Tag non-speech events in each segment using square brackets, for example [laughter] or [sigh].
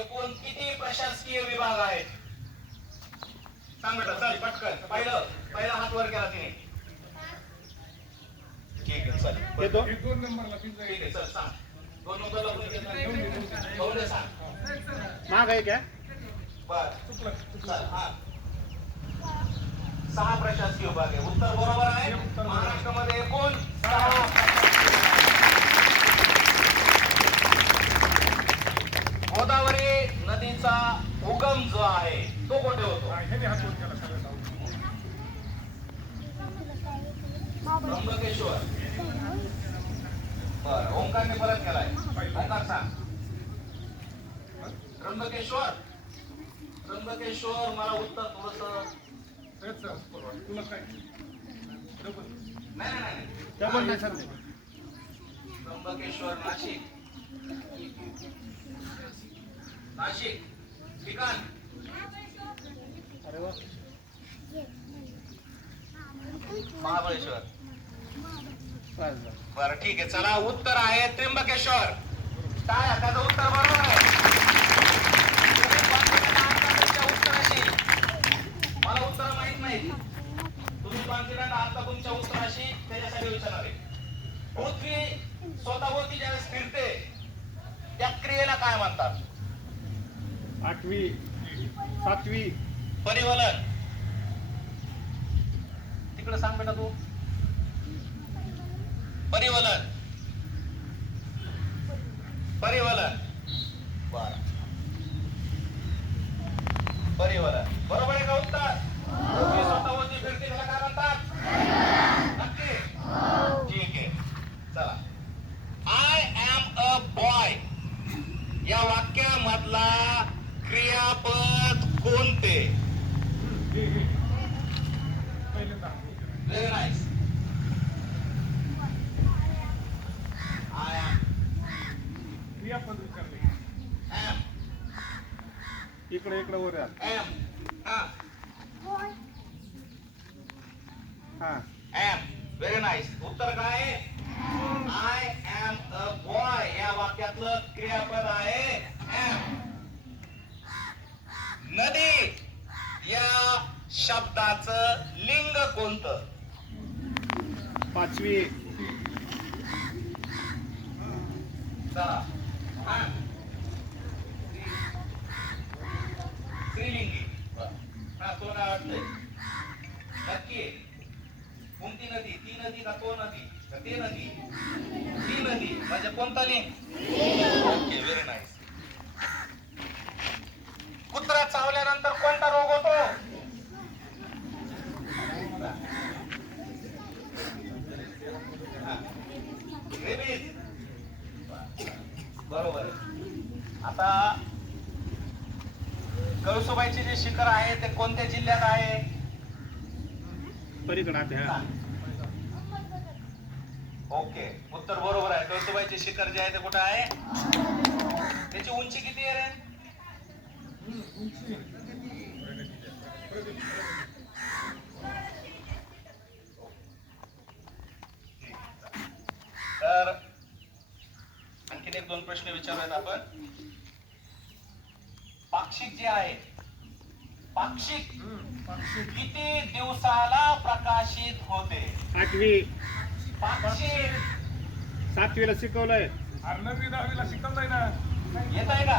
एकूण किती प्रशासकीय विभाग आहेत? सांग चल पटकन. पहिलं पहिला हात वर केला तिने. ठीक आहे चल. येतो? दोन नंबरला ठीक आहे चल सांग. दोन नंबरला कोणी घेतला दोन दे सांग. माग आहे का? बर. चल हा. सहा प्रशासकीय विभाग आहे. उत्तर बरोबर आहे. महाराष्ट्रामध्ये एकूण सहा गोदावरी नदीचा उगम जो आहे तो कुठे होतो हा, ह्याने हात वर केला सगळ्यात अगोदर. त्र्यंबकेश्वर बर ओंकारने परत केलाय ओंकार सांग त्र्यंबकेश्वर त्र्यंबकेश्वर मला उत्तर थोडस तेच सर, बरोबर. तुला काय डबल. नाही नाही नाही डबल त्र्यंबकेश्वर नाशिक. नाशिक ठिकाण. महाबळेश्वर. बरं ठीक आहे. चला उत्तर आहे त्र्यंबकेश्वर. काय? त्याचं उत्तर बरोबर आहे तुम्ही पाच मिनिटं आता तुमच्या उत्तराशी मला उत्तर माहीत नाही तुम्ही आता तुमच्या उत्तराशी त्याच्यासाठी विचारणार आहे? पृथ्वी स्वतःभोवती ज्यावेळेस फिरते त्या क्रियेला काय म्हणतात? आठवी सातवी. परिवलन तिकडे सांग बेटा तू. परिवलन परिवलन बर. परिवलन बरोबर आहे का उत्तर पृथ्वी स्वतःवरती फिरते त्याला काय म्हणतात नक्की ठीक आहे चला आय एम अ बॉय या वाक्यामधला क्रियापद कोणते हे, हे. पहिल्यांदा हात वर केला. Very nice. I am, क्रियापद विचारले am, इकडे वर. Very nice. उत्तर काय? I am a boy. या वाक्यातलं क्रियापद आहे. नदी. या शब्दाचं लिंग कोणतं? पाचवी. चला हा. स्त्रीलिंगी हा तो नाव वाटतंय नक्की. आहे. कोणती नदी? ती नदी का तो नदी? का ते नदी? ती नदी. म्हणजे कोणता लिंग ओके व्हेरी नाईस कुत्रा चावल्यानंतर कोणता रोग होतो? हा. बरोबर. आहे. आता कळसुबाईचे जे शिखर आहे ते कोणत्या जिल्ह्यात आहे? पलीकडे आते ओके उत्तर बरोबर आहे. कळसुबाईचे शिखर जे आहे ते कुठं आहे? त्याची उंची किती आहे रे? तर आणखीन एक दोन प्रश्न विचारूयात आपण. पाक्षिक जे आहे पाक्षिक. किती दिवसाला प्रकाशित होते? आठवी. पाक्षिक. सातवीला शिकवलंय. नववी दहावीला शिकवलंय ना. येत आहे का?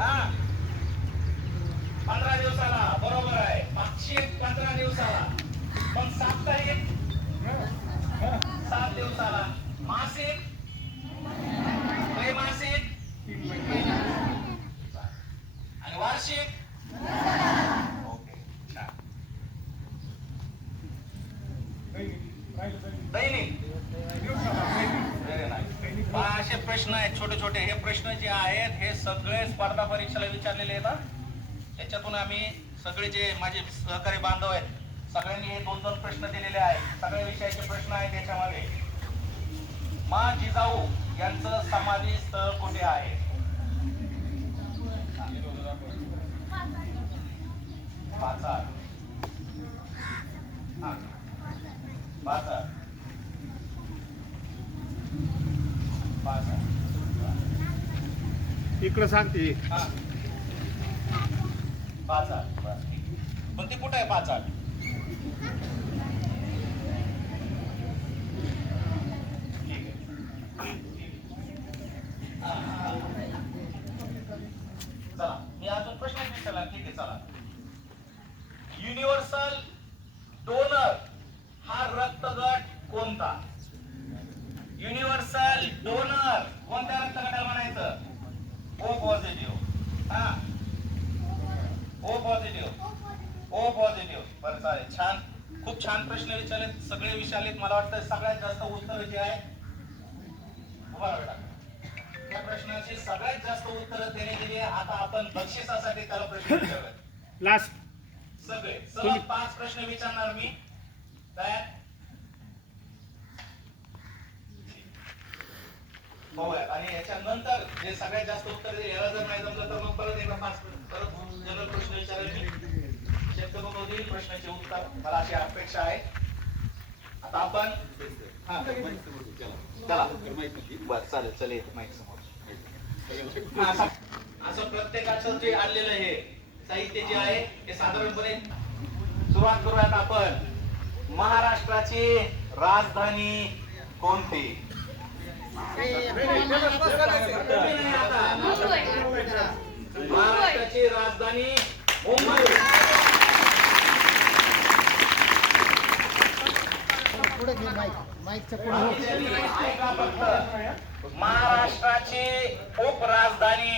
हा. पंधरा दिवसाला बरोबर आहे पाक्षिक पंधरा दिवसाला पण साप्ताहिक सात दिवसाला मासिक त्रैमासिक तीन महिने आणि वार्षिक ओके छान दैनिक राहिलं दैनिक दैनिक दिवसाला दैनिक व्हेरी नाईस पहा, असे प्रश्न आहेत छोटे छोटे हे प्रश्न जे आहेत हे सगळे स्पर्धा परीक्षेला विचारलेले आहेत त्याच्यातून आम्ही सगळे जे माझे सहकारी बांधव आहेत सगळ्यांनी हे दोन दोन प्रश्न दिलेले आहेत. सगळ्या विषयाचे प्रश्न आहेत त्याच्यामध्ये मा जिजाऊ यांचं समाधी स्थळ कुठे आहे? पाचार हा. पाचार पाचार इकडे सांगते हा. पाच. आठ ठीक पण ते कुठं आहे पाच आठ चला मी अजून प्रश्न विचारला. ठीक आहे चला. युनिव्हर्सल डोनर हा रक्तगट कोणता युनिव्हर्सल डोनर कोणत्या रक्तगटाला म्हणायचं ओ पॉझिटिव्ह हा ओ पॉझिटिव्ह ओ पॉझिटिव्ह बरं चालेल छान खूप छान प्रश्न विचारलेत सगळे विचारलेत. मला वाटतं सगळ्यात जास्त उत्तर जे आहे. त्या प्रश्नाची सगळ्यात जास्त उत्तर त्याने दिली आहे. आता आपण बक्षिसासाठी त्याला प्रश्न लास्ट [laughs] सगळे तुम्ही- पाच प्रश्न विचारणार मी. बघूया आणि याच्यानंतर जे सगळ्यात जास्त उत्तर दिले याला जर नाही जमलं तर मग परत एकदा पाच परत जनरल प्रश्न विचारेल मी प्रश्नाचे उत्तर मला अशी अपेक्षा आहे आता आपण हा चला बर चालेल चालेल माहिती समोर असं- असं प्रत्येकाचं जे आणलेलं हे साहित्य जे आहे ते साधारणपणे सुरुवात करूयात आपण महाराष्ट्राची राजधानी कोणती महाराष्ट्राची राजधानी मुंबई बाकीच्यांनी ऐका फक्त. महाराष्ट्राची उपराजधानी.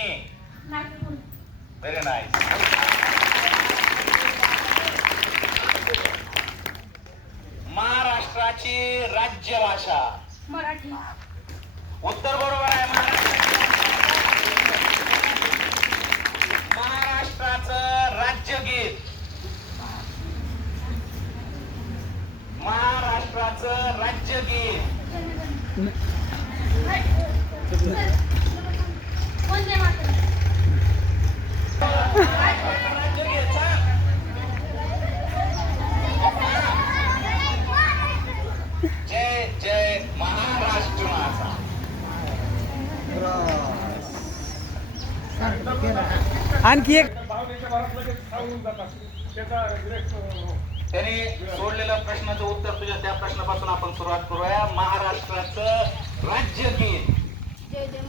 व्हेरी नाईस महाराष्ट्राची राज्यभाषा. मराठी. उत्तर बरोबर आहे महाराष्ट्राचं महाराष्ट्राचं राज्यगीत. महाराष्ट्राचं राज्यगीत वंदे मातरम महाराष्ट्राचं राज्यगीत सांग. जय जय महाराष्ट्र माझा. आणखी एक त्यांनी सोडलेलं प्रश्नाचं उत्तर तुझ्या त्या प्रश्नापासून आपण सुरुवात करूया. महाराष्ट्राचं राज्यगीत जय जय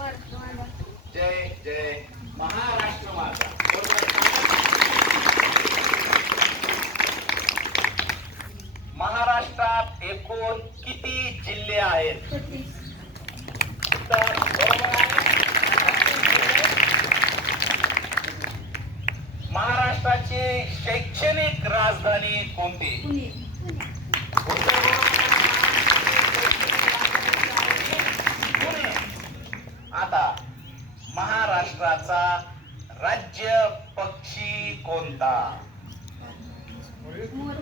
जय जय महाराष्ट्र माझा. महाराष्ट्रात एकूण किती जिल्हे आहेत? तर बरोबर आहे. महाराष्ट्राची शैक्षणिक राजधानी कोणती पुणे उत्तर बरोबर आहे. पुणे. आता महाराष्ट्राचा राज्य पक्षी कोणता मोर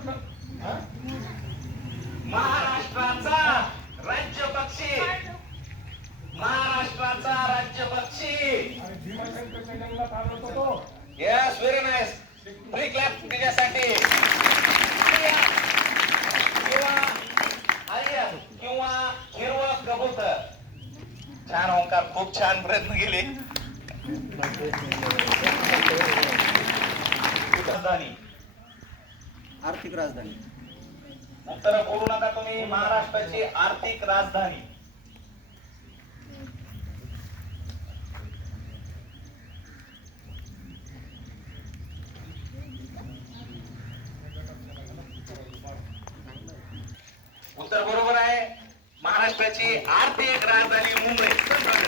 महाराष्ट्राचा राज्य पक्षी महाराष्ट्राचा राज्य पक्षी आणि भीमाशंकरच्या जंगलात आलो होतो तो yes very nice free clap तुझ्यासाठी किंवा आर्य किंवा हिरवं कबूतर छान ओंकार खूप छान प्रयत्न केले. राजधानी. आर्थिक राजधानी. उत्तर बोलू नका तुम्ही महाराष्ट्राची आर्थिक राजधानी. उत्तर बरोबर आहे. महाराष्ट्राची आर्थिक राजधानी मुंबई.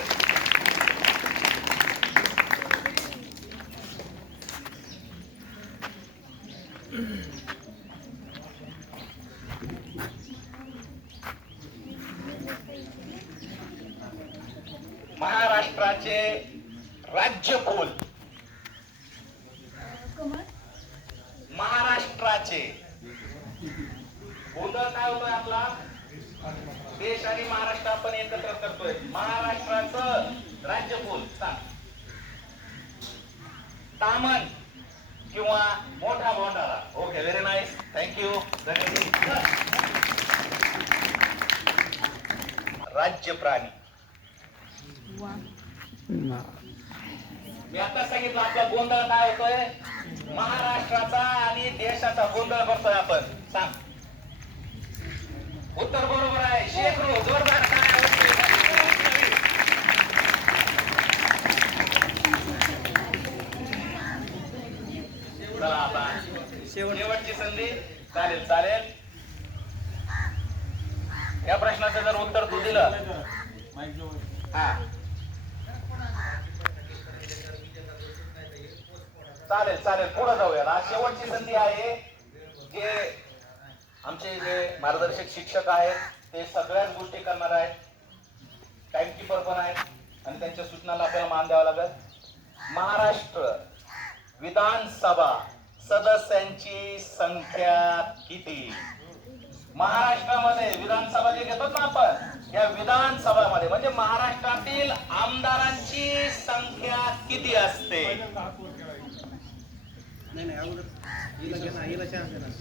महाराष्ट्राचे राज्य बोल कमळ महाराष्ट्राचे. गोंधळ काय होतोय आपला? देश आणि महाराष्ट्र आपण एकत्र करतोय. महाराष्ट्राचं सांग. तामन किंवा मोठा Bhandara. Okay very nice thank you राज्य प्राणी. मी आता सांगितलं आपला गोंधळ काय होतोय? महाराष्ट्राचा आणि देशाचा गोंधळ करतोय आपण. सांग. उत्तर बरोबर आहे. शेकडो जोरदार काय शेवटची संधी. चालेल चालेल. या प्रश्नाचं जर उत्तर तू दिलं. हा चालेल चालेल पुढे शेवटची संधी आहे जे आमचे जे मार्गदर्शक शिक्षक आहेत ते सगळ्याच गोष्टी करणार आहेत. टाइमकीपर पण आहेत आणि त्यांच्या सूचनाला आपल्याला मान द्यावा लागेल. महाराष्ट्र विधानसभा सदस्यांची संख्या किती? महाराष्ट्रामध्ये विधानसभा जे घेतो ना आपण या विधानसभामध्ये म्हणजे महाराष्ट्रातील आमदारांची संख्या किती असते?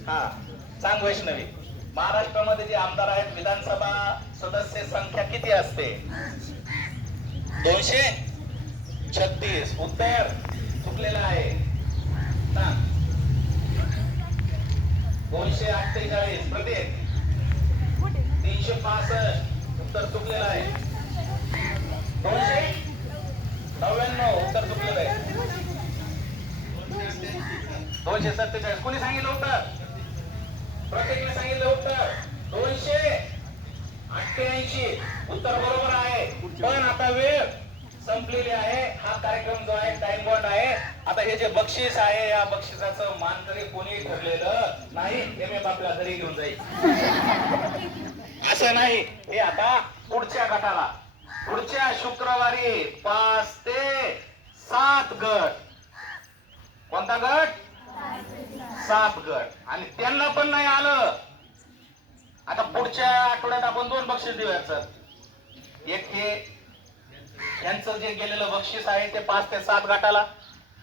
हा सांग वैष्णवी महाराष्ट्रामध्ये जे आमदार आहेत विधानसभा सदस्य संख्या किती असते? दोनशे? छत्तीस. उत्तर? चुकलेलं आहे. दोनशे अठ्ठेचाळीस. प्रदीप तीनशे पासष्ट. उत्तर चुकलेलं आहे. दोनशे? नव्याण्णव. उत्तर चुकलेलं आहे. दोनशे सत्तेचाळीस. कोणी सांगितलं उत्तर? प्रत्येकाने सांगितलं उत्तर. दोनशे अठ्ठ्याऐंशी. उत्तर बरोबर आहे. पण आता वेळ संपलेली आहे. हा कार्यक्रम जो आहे टाइम बॉन्ड आहे. आता हे जे बक्षीस आहे या बक्षिसाचं मानकरी कोणी ठरलेलं नाही एम एफ आपल्या घरी घेऊन जाईल. असं नाही. हे आता पुढच्या गटाला. पुढच्या शुक्रवारी पाच ते सात गट. कोणता गट? सात गट. आणि त्यांना पण नाही आलं. आता पुढच्या आठवड्यात आपण दोन बक्षीस देऊयात सर. एक हे यांचं जे गेलेलं बक्षीस आहे ते पाच ते सात गटाला.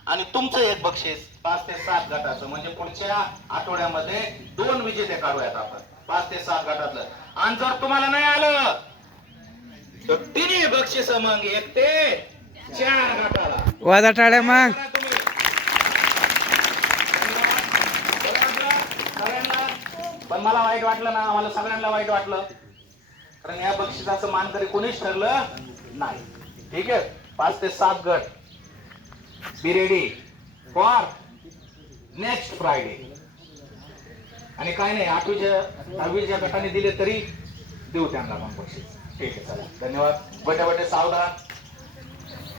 आणि तुमचं एक बक्षीस पाच ते सात गटाचं. म्हणजे पुढच्या आठवड्यामध्ये दोन विजेते काढूयात आपण. पाच ते सात गटातलं. आणि जर तुम्हाला नाही आलं तर तिन्ही बक्षीस मग एक ते चार गटाला. वाजा टाळ्या मग करा तुम्ही. सगळ्यांना पण मला वाईट वाटलं ना आम्हाला सगळ्यांना वाईट वाटलं. कारण या बक्षिसाचं मानकरी कोणीच ठरलं नाही. ठीक आहे? पाच ते सात गट. बिरेडी फॉर नेक्स्ट फ्रायडे आणि काय नाही आठवीच्या दहावीच्या गटाने दिले तरी देऊ त्यांना पण बक्षीस. ठीक आहे चला. धन्यवाद. बटे बटे सावधान.